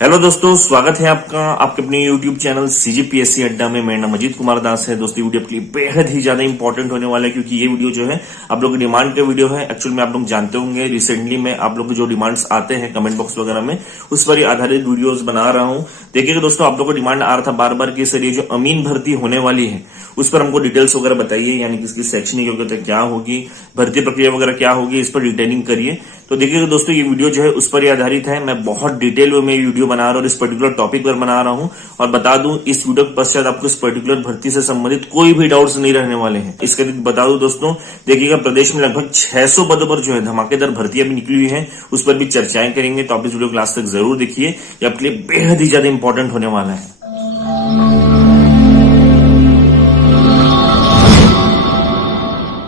Hello दोस्तों, स्वागत है आपका आपके अपने YouTube चैनल CGPSC अड्डा में। मेरा नाम अजीत कुमार दास है। दोस्तों, वीडियो आपके लिए बेहद ही ज्यादा इंपॉर्टेंट होने वाला है, क्योंकि ये वीडियो जो है आप लोग की डिमांड का वीडियो है। एक्चुअल में आप लोग जानते होंगे, रिसेंटली में आप लोग के जो डिमांड्स आते हैं कमेंट बॉक्स वगैरह में, उस पर ही आधारित वीडियोज बना रहा हूं। देखिएगा दोस्तों, आप लोग को डिमांड आ रहा था बार बार कि सर ये जो अमीन भर्ती होने वाली है उस पर हमको डिटेल्स वगैरह बताइए, यानी कि इसकी शैक्षणिक योग्यता क्या होगी, भर्ती प्रक्रिया वगैरह क्या होगी, इस पर डिटेलिंग करिए। तो देखिएगा दोस्तों, ये वीडियो जो है उस पर ही आधारित है। मैं बहुत डिटेल में वीडियो बना रहा हूं और इस पर्टिकुलर टॉपिक पर बना रहा हूं। और बता दूं, इस वीडियो के पश्चात आपको इस पर्टिकुलर भर्ती से संबंधित कोई भी डाउट्स नहीं रहने वाले हैं। इसके बता दूं दोस्तों, देखिएगा प्रदेश में लगभग 600 पदों पर जो है धमाकेदार भर्तियां भी निकली हुई है, उस पर भी चर्चाएं करेंगे। तो आप इस वीडियो क्लास तक जरूर देखिए, ये आपके लिए बेहद ही ज्यादा इंपॉर्टेंट होने वाला है।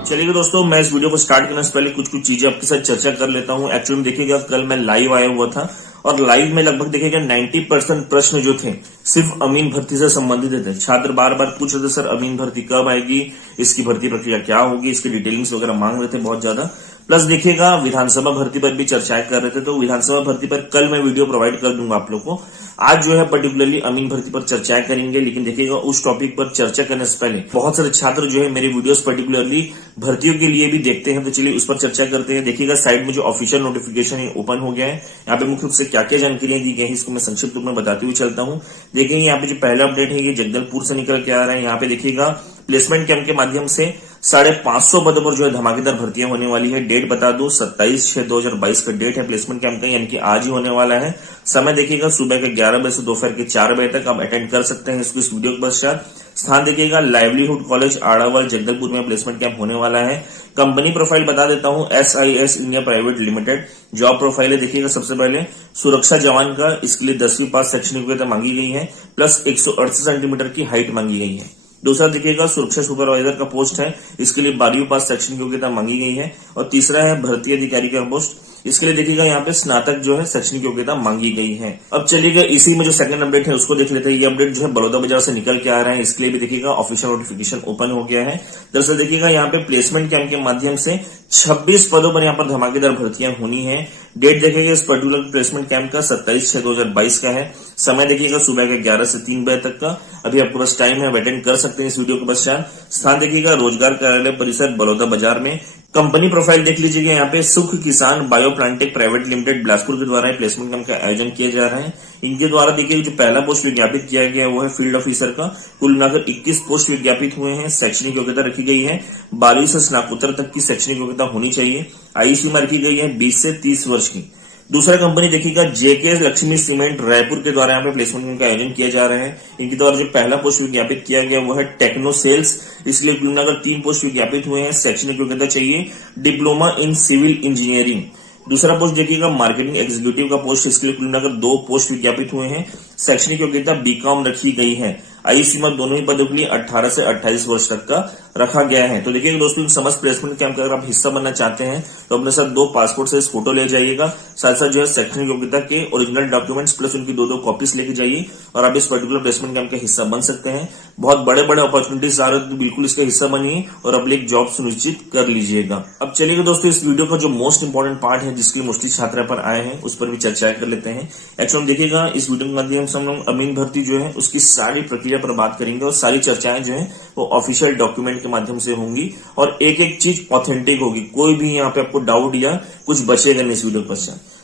चलिए दोस्तों, मैं इस वीडियो को स्टार्ट करने से पहले कुछ चीजें आपके साथ चर्चा कर लेता हूं। एक्चुअली में देखिएगा, कल मैं लाइव आया हुआ था और लाइव में लगभग देखिएगा 90% प्रश्न जो थे सिर्फ अमीन भर्ती से संबंधित थे। छात्र बार बार पूछ रहे थे, सर अमीन भर्ती कब आएगी, इसकी भर्ती प्रक्रिया क्या होगी, इसकी डिटेलिंग्स वगैरह मांग रहे थे बहुत ज्यादा। प्लस देखिएगा, विधानसभा भर्ती पर भी चर्चाएं कर रहे थे। तो विधानसभा भर्ती पर कल मैं वीडियो प्रोवाइड कर दूंगा आप लोग को। आज जो है पर्टिकुलरली अमीन भर्ती पर चर्चाएं करेंगे। लेकिन देखिएगा, उस टॉपिक पर चर्चा करने से पहले बहुत सारे छात्र जो है मेरे वीडियोस पर्टिकुलरली भर्तियों के लिए भी देखते हैं, तो चलिए उस पर चर्चा करते हैं। देखिएगा, साइड में जो ऑफिशियल नोटिफिकेशन है ओपन हो गया है। यहाँ पे मुख्य रूप से क्या क्या जानकारियां दी गई है इसको मैं संक्षिप्त रूप में बताते हुए चलता हूँ। देखिए, यहाँ पे जो पहला अपडेट है ये जगदलपुर से निकल के आ रहा है। यहाँ पे देखिएगा, प्लेसमेंट कैंप के माध्यम से 550 पदों पर जो है धमाकेदार भर्तियां होने वाली है। डेट बता दो, 27/6/2022 का डेट है प्लेसमेंट कैंप का, यानी कि आज ही होने वाला है। समय देखिएगा, सुबह के 11 बजे से दोपहर के 4 बजे तक आप अटेंड कर सकते हैं इसको इस वीडियो के पश्चात। स्थान देखिएगा, लाइवलीहुड कॉलेज आड़ावल जगदलपुर में प्लेसमेंट कैंप होने वाला है। कंपनी प्रोफाइल बता देता हूं, SIS India private limited. Job profile है देखिएगा, सबसे पहले सुरक्षा जवान का, इसके लिए 10वीं पास शैक्षणिक योग्यता मांगी गई है, प्लस 168 सेंटीमीटर की हाइट मांगी गई है। दूसरा देखिएगा, सुरक्षा सुपरवाइजर का पोस्ट है, इसके लिए 12वीं पास शैक्षणिक योग्यता मांगी गई है। और तीसरा है भर्ती अधिकारी का पोस्ट, इसके लिए देखिएगा यहाँ पे स्नातक जो है शैक्षणिक योग्यता मांगी गई है। अब चलिएगा, इसी में जो सेकंड अपडेट है उसको देख लेते हैं। ये अपडेट जो है बड़ौदा बाजार से निकल के आ रहा है, इसके लिए भी देखिएगा ऑफिशियल नोटिफिकेशन ओपन हो गया है। दरअसल देखिएगा, यहाँ पे प्लेसमेंट कैंप के माध्यम से 26 पदों पर यहाँ पर धमाकेदार भर्तियां होनी है। डेट देखिएगा इस पर्टिकुलर प्लेसमेंट कैंप का 27/6/2022 का है। समय देखिएगा सुबह के 11 से 3 बजे तक का। अभी आपके पास टाइम है, अटेंड कर सकते हैं इस वीडियो के पश्चात। स्थान देखिएगा, रोजगार कार्यालय परिसर बड़ौदा बाजार में। कंपनी प्रोफाइल देख लीजिएगा, यहाँ पे सुख किसान बायो प्लांटेक प्राइवेट लिमिटेड बिलासपुर के द्वारा प्लेसमेंट कैंप का आयोजन किया जा रहा है। इनके द्वारा देखिए जो पहला पोस्ट विज्ञापित किया गया वो है फील्ड ऑफिसर का। कुल मिलाकर 21 पोस्ट विज्ञापित हुए हैं। शैक्षणिक योग्यता रखी गई है 12वीं से स्नातकोत्तर तक की शैक्षणिक योग्यता होनी चाहिए। आयु सीमा रखी गई है 20 से 30 वर्ष की। दूसरा कंपनी देखिएगा, JK लक्ष्मी सीमेंट रायपुर के द्वारा यहाँ पे प्लेसमेंट का आयोजन किया जा रहा है। इनके द्वारा जो पहला पोस्ट विज्ञापित किया गया वो है टेक्नो सेल्स, इसलिए कुल मिलाकर 3 पोस्ट विज्ञापित हुए हैं। शैक्षणिक योग्यता चाहिए डिप्लोमा इन सिविल इंजीनियरिंग। दूसरा पोस्ट देखिएगा, मार्केटिंग एग्जीक्यूटिव का पोस्ट, इसके लिए कुल मिलाकर 2 पोस्ट विज्ञापित हुए हैं। शैक्षणिक योग्यता BCom रखी गई है। आयु सीमा दोनों ही पदों के लिए 18 से 28 वर्ष तक का रखा गया है। तो देखिए दोस्तों, समस्त प्लेसमेंट कैंप का अगर आप हिस्सा बनना चाहते हैं तो अपने साथ 2 पासपोर्ट साइज फोटो ले जाइएगा। साथ साथ जो है शैक्षणिक योग्यता के ओरिजिनल डॉक्यूमेंट्स प्लस उनकी 2 कॉपीज लेके जाइए और आप इस पर्टिकुलर प्लेसमेंट कैंप का हिस्सा बन सकते हैं। बहुत बड़े बड़े अपॉर्चुनिटीज आ रहे हैं, तो बिल्कुल इसका हिस्सा बनिए और अपनी एक जॉब सुनिश्चित कर लीजिएगा। अब चलिएगा दोस्तों, इस वीडियो का जो मोस्ट इंपॉर्टेंट पार्ट है जिसके मोस्टली छात्र पर आए हैं उस पर भी चर्चा कर लेते हैं। एक्चुअली देखिएगा, इस वीडियो के माध्यम से हम लोग अमीन भर्ती जो है उसकी सारी प्रक्रिया पर बात करेंगे और सारी चर्चाएं जो है वो ऑफिशियल डॉक्यूमेंट के माध्यम से होंगी और एक एक चीज ऑथेंटिक होगी। कोई भी यहाँ पे आपको डाउट या कुछ बचेगा नहीं इस वीडियो पर।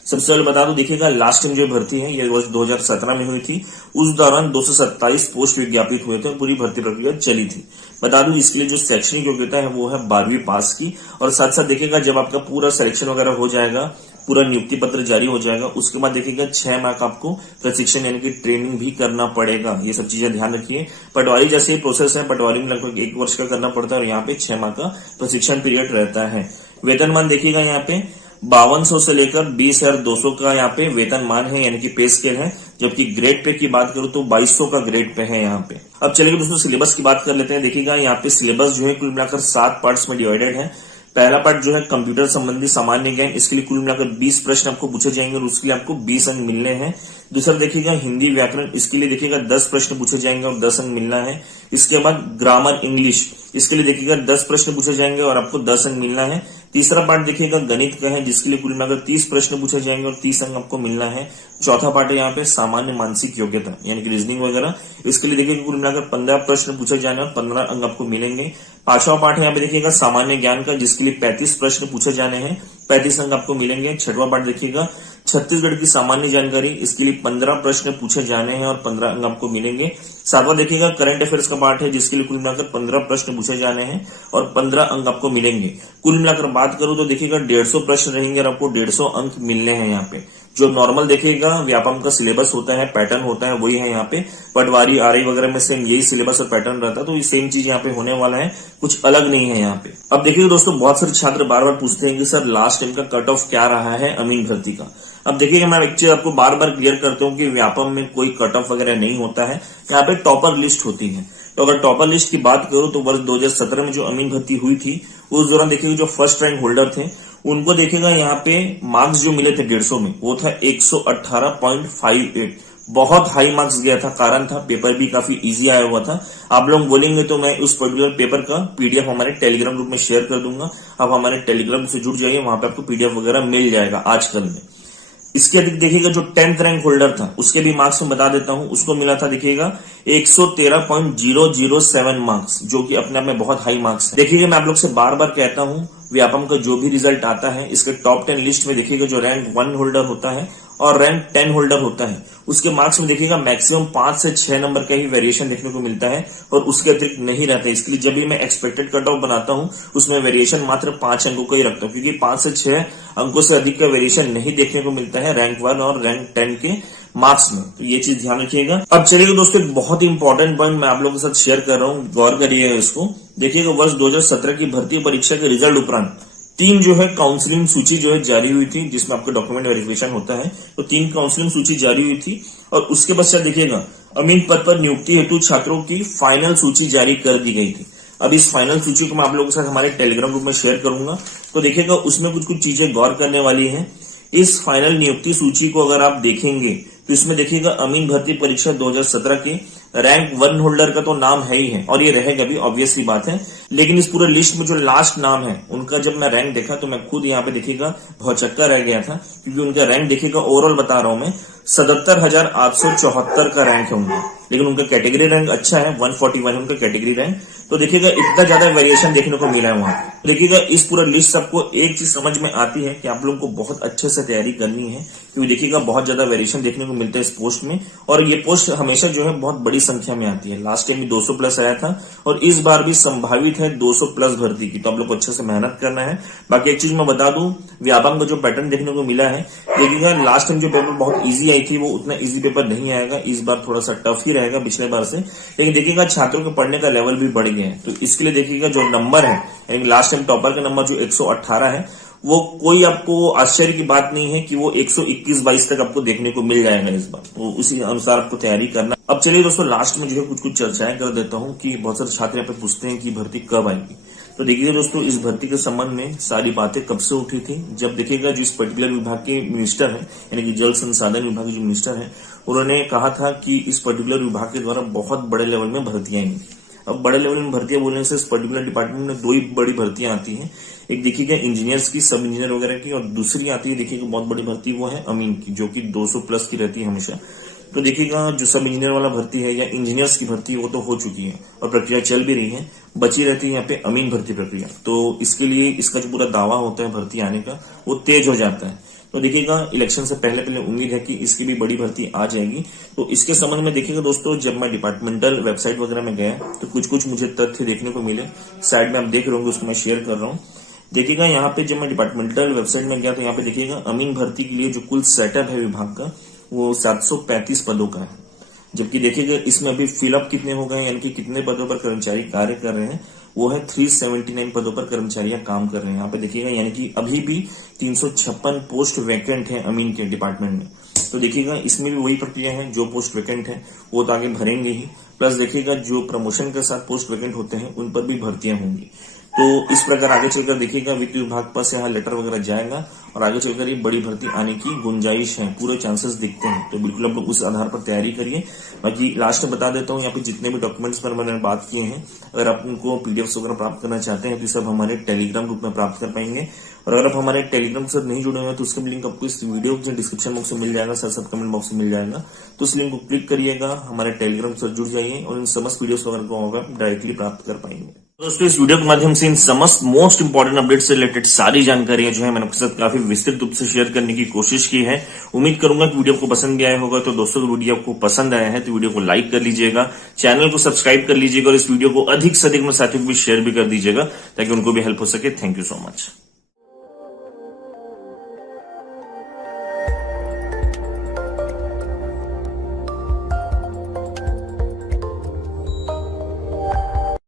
सबसे पहले बता दो, देखिएगा लास्ट टाइम जो भर्ती है ये वर्ष 2017 में हुई थी। उस दौरान 227 पोस्ट विज्ञापित हुए थे और पूरी भर्ती प्रक्रिया चली थी। बता दूं, इसके लिए जो शैक्षणिक योग्यता है वो है 12वीं पास की। और साथ साथ देखिएगा, जब आपका पूरा सिलेक्शन वगैरह हो जाएगा, पूरा नियुक्ति पत्र जारी हो जाएगा, उसके बाद देखिएगा 6 माह का आपको प्रशिक्षण यानी कि ट्रेनिंग भी करना पड़ेगा। ये सब चीजें ध्यान रखिए। पटवारी जैसे ही प्रोसेस है, पटवारी में लगभग 1 वर्ष का करना पड़ता है और यहाँ पे 6 माह का प्रशिक्षण पीरियड रहता है। वेतनमान देखिएगा, यहाँ पे 5200 से लेकर 20,200 का यहाँ पे वेतनमान है, यानी कि पे स्केल है। जबकि ग्रेड पे की बात करूं तो 2200 का ग्रेड पे है यहाँ पे। अब चलिए दोस्तों, सिलेबस की बात कर लेते हैं। देखिएगा, यहाँ पे सिलेबस जो है कुल मिलाकर 7 पार्ट्स में डिवाइडेड है। पहला पार्ट जो है कंप्यूटर संबंधी सामान्य ज्ञान, इसके लिए कुल मिलाकर 20 प्रश्न आपको पूछे जाएंगे और उसके लिए आपको 20 अंक मिलने हैं। दूसरा देखिएगा हिंदी व्याकरण, इसके लिए देखिएगा 10 प्रश्न पूछे जाएंगे और 10 अंक मिलना है। इसके बाद ग्रामर इंग्लिश, इसके लिए देखिएगा 10 प्रश्न पूछे जाएंगे और आपको 10 अंक मिलना है। तीसरा पार्ट देखिएगा गणित का है, जिसके लिए कुल मिलाकर 30 प्रश्न पूछे जाएंगे और 30 अंक आपको मिलना है। चौथा पार्ट है यहाँ पे सामान्य मानसिक योग्यता यानी कि रीजनिंग वगैरह, इसके लिए देखिएगा कुल मिलाकर 15 प्रश्न पूछे जाने और 15 अंक आपको मिलेंगे। पांचवा पार्ट है यहाँ पे देखिएगा सामान्य ज्ञान का, जिसके लिए 35 प्रश्न पूछे जाने हैं, 35 अंक आपको मिलेंगे। छठवां पार्ट देखिएगा छत्तीसगढ़ की सामान्य जानकारी, इसके लिए 15 प्रश्न पूछे जाने हैं और 15 अंक आपको मिलेंगे। सातवां देखिएगा करंट अफेयर्स का पार्ट है, जिसके लिए कुल मिलाकर 15 प्रश्न पूछे जाने हैं और 15 अंक आपको मिलेंगे। कुल मिलाकर बात करूं तो देखिएगा 150 प्रश्न रहेंगे और आपको 150 अंक मिलने हैं। यहाँ पे जो नॉर्मल देखिएगा व्यापम का सिलेबस होता है, पैटर्न होता है, वही है यहाँ पे। पटवारी आरआई वगैरह में सेम यही सिलेबस और पैटर्न रहता है, तो ये सेम चीज यहाँ पे होने वाला है, कुछ अलग नहीं है यहाँ पे। अब देखिए दोस्तों, बहुत सारे छात्र बार बार पूछते हैं कि सर लास्ट टाइम का कट ऑफ क्या रहा है अमीन भर्ती का। अब देखिए मैं एक चीज आपको बार बार क्लियर करता हूँ कि व्यापम में कोई कट ऑफ वगैरह नहीं होता है, यहाँ पे टॉपर लिस्ट होती है। तो अगर टॉपर लिस्ट की बात करूं तो वर्ष 2017 में जो अमीन भर्ती हुई थी उस दौरान देखिएगा जो फर्स्ट रैंक होल्डर थे उनको देखिएगा यहाँ पे मार्क्स जो मिले थे 150 में वो था 118.58, बहुत हाई मार्क्स गया था। कारण था पेपर भी काफी इजी आया हुआ था। आप लोग बोलेंगे तो मैं उस पर्टिकुलर पेपर का पीडीएफ हमारे टेलीग्राम ग्रुप में शेयर कर दूंगा, आप हमारे टेलीग्राम से जुड़ जाइए, वहां पे आपको पीडीएफ वगैरह मिल जाएगा आजकल में। इसके अधिक देखिएगा जो 10th रैंक होल्डर था उसके भी मार्क्स में बता देता हूं, उसको मिला था देखिएगा 113.007 मार्क्स, जो कि अपने आप में बहुत हाई मार्क्स है। देखिएगा मैं आप लोग से बार बार कहता हूं व्यापम का जो भी रिजल्ट आता है इसके टॉप 10 लिस्ट में देखिएगा जो रैंक 1 होल्डर होता है और रैंक 10 होल्डर होता है उसके मार्क्स में देखिएगा मैक्सिमम 5 से 6 नंबर का ही वेरिएशन देखने को मिलता है और उसके अतिरिक्त नहीं रहता है। इसके लिए जब भी मैं एक्सपेक्टेड कट ऑफ बनाता हूं उसमें वेरिएशन मात्र 5 अंकों का ही रखता हूं, क्योंकि 5 से 6 अंकों से अधिक का वेरिएशन नहीं देखने को मिलता है रैंक 1 और रैंक 10 के मार्क्स में। तो ये चीज ध्यान रखिएगा। अब चलिए दोस्तों, एक बहुत ही इंपॉर्टेंट पॉइंट मैं आप लोगों के साथ शेयर कर रहा हूँ, गौर करिएगा इसको। देखिएगा वर्ष 2017 की भर्ती परीक्षा के रिजल्ट उपरांत 3 जो है काउंसलिंग सूची जो है जारी हुई थी, जिसमें आपका डॉक्यूमेंट वेरिफिकेशन होता है। तो 3 काउंसलिंग सूची जारी हुई थी और उसके पश्चात देखिएगा अमीन पद पर नियुक्ति हेतु छात्रों की फाइनल सूची जारी कर दी गई थी। अब इस फाइनल सूची को मैं आप लोगों के साथ हमारे टेलीग्राम ग्रुप में शेयर करूंगा। तो देखिएगा उसमें कुछ कुछ चीजें गौर करने वाली है। इस फाइनल नियुक्ति सूची को अगर आप देखेंगे तो इसमें देखिएगा अमीन भर्ती परीक्षा 2017 के रैंक 1 होल्डर का तो नाम है ही है और ये रहेगा भी, ऑब्वियसली बात है। लेकिन इस पूरे लिस्ट में जो लास्ट नाम है उनका जब मैं रैंक देखा तो मैं खुद यहाँ पे देखिएगा बहुत चक्का रह गया था, क्योंकि उनका रैंक देखिएगा ओवरऑल बता रहा हूं मैं 77,874 का रैंक है उनका, लेकिन उनका कैटेगरी रैंक अच्छा है, 141 है उनका कैटेगरी रैंक। तो देखिएगा इतना ज्यादा वेरिएशन देखने को मिला है वहां। देखिएगा इस पूरा लिस्ट सबको एक चीज समझ में आती है कि आप लोगों को बहुत अच्छे से तैयारी करनी है, क्योंकि देखिएगा बहुत ज्यादा वेरिएशन देखने को मिलता है इस पोस्ट में और ये पोस्ट हमेशा जो है बहुत बड़ी संख्या में आती है। लास्ट टाइम भी 200 प्लस आया था और इस बार भी संभावित है 200 प्लस भर्ती की, तो आप लोग को अच्छे से मेहनत करना है। बाकी एक चीज मैं बता दूं, व्यापम का जो पैटर्न देखने को मिला है, देखिएगा लास्ट टाइम जो पेपर बहुत इजी आई थी वो उतना इजी पेपर नहीं आएगा, इस बार थोड़ा सा टफ ही रहेगा पिछले बार से। लेकिन देखिएगा छात्रों के पढ़ने का लेवल भी बढ़ गया है, तो इसके लिए देखिएगा जो नंबर है यानी लास्ट टाइम टॉपर का नंबर जो 118 है वो कोई आपको आश्चर्य की बात नहीं है कि वो 121-22 तक आपको देखने को मिल जाएगा इस बार, तो उसी अनुसार आपको तैयारी करना। अब चलिए दोस्तों, लास्ट में जो है कुछ कुछ चर्चाएं कर देता हूं कि बहुत सारे छात्र यहाँ पे पूछते हैं कि भर्ती कब आएगी। तो देखिए दोस्तों, इस भर्ती के संबंध में सारी बातें कब से उठी थी, जब देखिएगा जो इस पर्टिकुलर विभाग के मिनिस्टर है यानी कि जल संसाधन विभाग के जो मिनिस्टर है उन्होंने कहा था कि इस पर्टिकुलर विभाग के द्वारा बहुत बड़े लेवल में भर्तियां आएंगी। अब बड़े लेवल में भर्तियां बोलने से इस पर्टिकुलर डिपार्टमेंट में 2 ही बड़ी भर्तियां आती हैं, एक देखिएगा इंजीनियर्स की, सब इंजीनियर वगैरह की, और दूसरी आती है देखिएगा बहुत बड़ी भर्ती वो है अमीन की, जो कि 200 प्लस की रहती है हमेशा। तो देखिएगा जो सब इंजीनियर वाला भर्ती है या इंजीनियर्स की भर्ती वो तो हो चुकी है और प्रक्रिया चल भी रही है, बची रहती है यहाँ पे अमीन भर्ती प्रक्रिया। तो इसके लिए इसका जो पूरा दावा होता है भर्ती आने का वो तेज हो जाता है। तो देखिएगा इलेक्शन से पहले पहले उम्मीद है कि इसकी भी बड़ी भर्ती आ जाएगी। तो इसके संबंध में देखिएगा दोस्तों, जब मैं डिपार्टमेंटल वेबसाइट वगैरह में गया तो कुछ कुछ मुझे तथ्य देखने को मिले, साइड में आप देख रहे होंगे उसको मैं शेयर कर रहा हूँ। देखिएगा यहाँ पे जब मैं डिपार्टमेंटल वेबसाइट में गया तो यहाँ पे देखिएगा अमीन भर्ती के लिए जो कुल सेटअप है विभाग का वो 735 पदों का है, जबकि देखिएगा इसमें अभी फिलअप कितने हो गए यानी कि कितने पदों पर कर्मचारी कार्य कर रहे हैं, वो है 379 पदों पर कर्मचारियां काम कर रहे हैं यहाँ पे देखिएगा, यानी कि अभी भी 356 पोस्ट वैकेंट है अमीन के डिपार्टमेंट में। तो देखिएगा इसमें भी वही प्रक्रिया है, जो पोस्ट वैकेंट है वो तो आगे भरेंगे ही, प्लस देखिएगा जो प्रमोशन के साथ पोस्ट वैकेंट होते हैं उन पर भी भर्तियां होंगी। तो इस प्रकार आगे चलकर देखिएगा वित्त विभाग पास यहाँ लेटर वगैरह जाएगा और आगे चलकर ये बड़ी भर्ती आने की गुंजाइश है, पूरे चांसेस दिखते हैं। तो बिल्कुल आप लोग उस आधार पर तैयारी करिए। बाकी लास्ट में बता देता हूँ, यहाँ पे जितने भी डॉक्यूमेंट्स पर मैंने बात किए हैं, अगर आप उनको पीडीएफ वगैरह प्राप्त करना चाहते हैं तो सब हमारे टेलीग्राम ग्रुप में प्राप्त कर पाएंगे। और अगर आप हमारे टेलीग्राम के साथ नहीं जुड़े हुए हैं तो उसका लिंक आपको इस वीडियो के डिस्क्रिप्शन बॉक्स में मिल जाएगा, साथ साथ कमेंट बॉक्स में मिल जाएगा। तो उस लिंक को क्लिक करिएगा, हमारे टेलीग्राम के साथ जुड़ जाइए और इन समस्त वीडियोस वगैरह को आप डायरेक्टली प्राप्त कर पाएंगे। दोस्तों इस वीडियो के माध्यम से इन समस्त मोस्ट इंपॉर्टेंट अपडेट से रिलेटेड सारी जानकारियां जो है मैंने आपके साथ काफी विस्तृत रूप से शेयर करने की कोशिश की है। उम्मीद करूंगा कि वीडियो आपको पसंद भी आया होगा। तो दोस्तों वीडियो आपको पसंद आया है तो वीडियो को लाइक कर लीजिएगा, चैनल को सब्सक्राइब कर लीजिएगा और इस वीडियो को अधिक से अधिक में साथियों को भी शेयर भी कर दीजिएगा ताकि उनको भी हेल्प हो सके। Thank you so much.